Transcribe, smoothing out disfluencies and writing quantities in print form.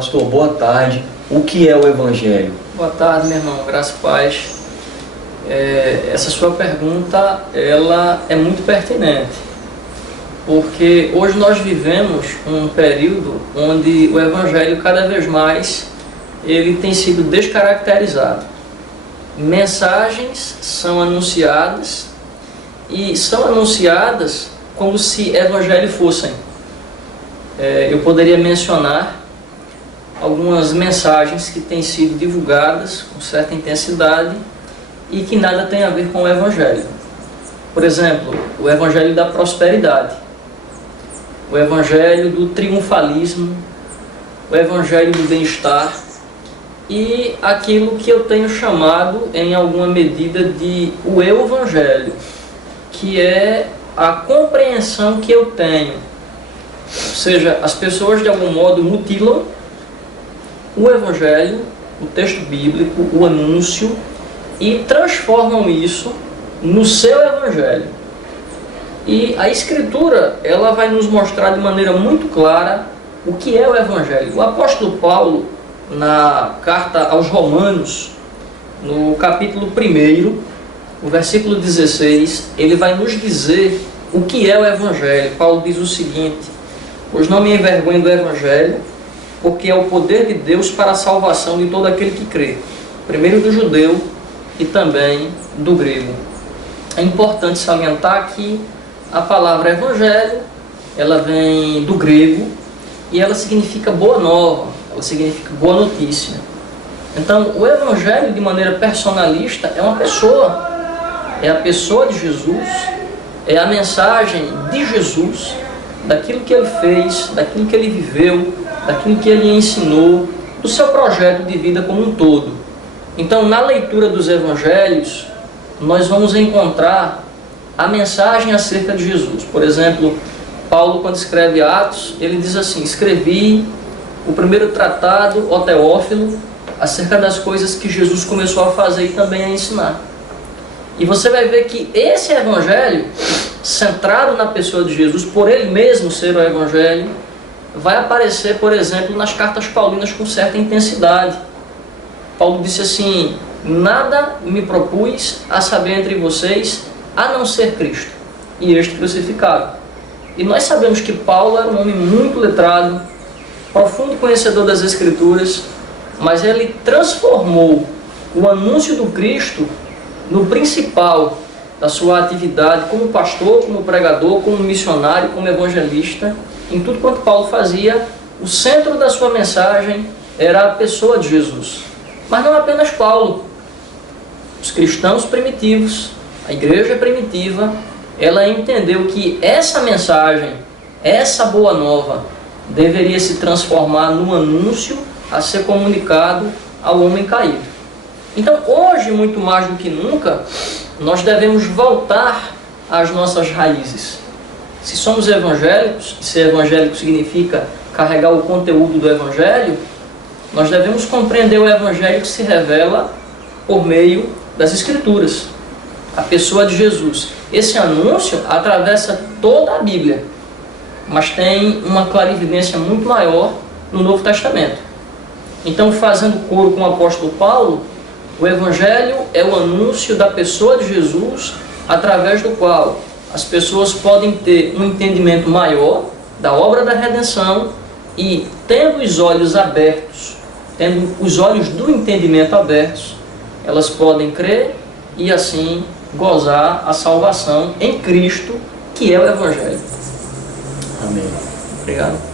Pastor, boa tarde. O que é o Evangelho? Boa tarde, meu irmão. Graça e paz. Essa sua pergunta, ela é muito pertinente, porque hoje nós vivemos um período onde o Evangelho cada vez mais ele tem sido descaracterizado. Mensagens são anunciadas e são anunciadas como se Evangelho fossem. Eu poderia mencionar algumas mensagens que têm sido divulgadas com certa intensidade e que nada tem a ver com o Evangelho. Por exemplo, o Evangelho da prosperidade, o Evangelho do triunfalismo, o Evangelho do bem-estar e aquilo que eu tenho chamado em alguma medida de o Evangelho, que é a compreensão que eu tenho. Ou seja, as pessoas de algum modo mutilam o Evangelho, o texto bíblico, o anúncio, e transformam isso no seu Evangelho. E a Escritura, ela vai nos mostrar de maneira muito clara o que é o Evangelho. O apóstolo Paulo, na carta aos Romanos, no capítulo 1, o versículo 16, ele vai nos dizer o que é o Evangelho. Paulo diz o seguinte: pois não me envergonho do Evangelho, porque é o poder de Deus para a salvação de todo aquele que crê, primeiro do judeu e também do grego. É importante salientar que a palavra Evangelho, ela vem do grego e ela significa boa nova, ela significa boa notícia. Então, o Evangelho, de maneira personalista, é uma pessoa, é a pessoa de Jesus, é a mensagem de Jesus, daquilo que ele fez, daquilo que ele viveu, daquilo que ele ensinou, do seu projeto de vida como um todo. Então, na leitura dos Evangelhos, nós vamos encontrar a mensagem acerca de Jesus. Por exemplo, Paulo, quando escreve Atos, ele diz assim: escrevi o primeiro tratado, ó Teófilo, acerca das coisas que Jesus começou a fazer e também a ensinar. E você vai ver que esse Evangelho, centrado na pessoa de Jesus, por ele mesmo ser o Evangelho, vai aparecer, por exemplo, nas cartas paulinas com certa intensidade. Paulo disse assim: nada me propus a saber entre vocês, a não ser Cristo e este crucificado. E nós sabemos que Paulo era um homem muito letrado, profundo conhecedor das Escrituras, mas ele transformou o anúncio do Cristo no principal da sua atividade como pastor, como pregador, como missionário, como evangelista. Em tudo quanto Paulo fazia, o centro da sua mensagem era a pessoa de Jesus. Mas não apenas Paulo. Os cristãos primitivos, a igreja primitiva, ela entendeu que essa mensagem, essa boa nova, deveria se transformar num anúncio a ser comunicado ao homem caído. Então, hoje, muito mais do que nunca, nós devemos voltar às nossas raízes. Se somos evangélicos, e ser evangélico significa carregar o conteúdo do Evangelho, nós devemos compreender o Evangelho que se revela por meio das Escrituras, a pessoa de Jesus. Esse anúncio atravessa toda a Bíblia, mas tem uma clarividência muito maior no Novo Testamento. Então, fazendo coro com o apóstolo Paulo, o Evangelho é o anúncio da pessoa de Jesus, através do qual as pessoas podem ter um entendimento maior da obra da redenção e, tendo os olhos abertos, tendo os olhos do entendimento abertos, elas podem crer e assim gozar a salvação em Cristo, que é o Evangelho. Amém. Obrigado.